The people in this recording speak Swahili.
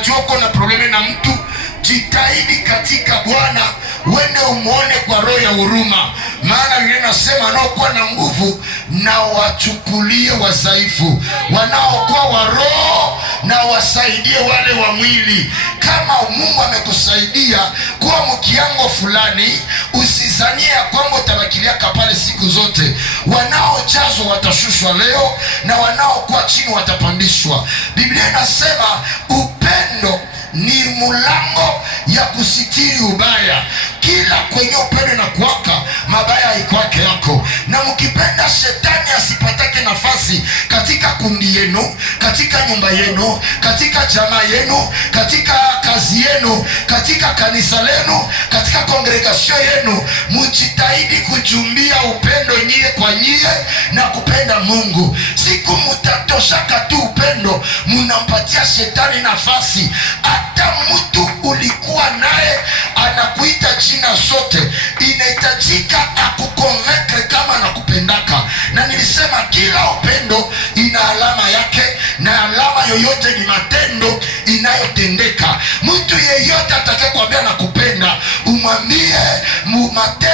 unajua uko na probleme na mtu, jitahidi katika Bwana uende umuone kwa roho ya huruma, maana Biblia inasema wanaokuwa na nguvu na wachukulie wadhaifu, wanaokuwa wa roho na wasaidie wale wa mwili. Kama Mungu amekusaidia kuwa mkiango fulani, usizanie ya kwamba utabakilia pale siku zote. Wanaojazwa watashushwa leo na wanaokuwa chini watapandishwa. Biblia inasema upendo ni mlango ya kusitiri ubaya. Kila kwenye upendo na kuwaka mabaya haikwake yako. Na mkipenda shetani asipatake nafasi katika kundi yenu, katika nyumba yenu, katika jamaa yenu, katika kazi yenu, katika kanisa lenu, katika kongregasio yenu, mujitahidi kujumbia upendo nyie kwa nyie na kupenda Mungu. Siku mutatoshaka tu upendo, munampatia shetani nafasi. Hata mtu ulikuwa naye anakuita jina zote, inahitajika akukonvekre kama anakupendaka. Na nilisema kila upendo ina alama yake, na alama yoyote ni matendo inayotendeka. Mtu yeyote atakayekwambia nakupenda, umwambie matendo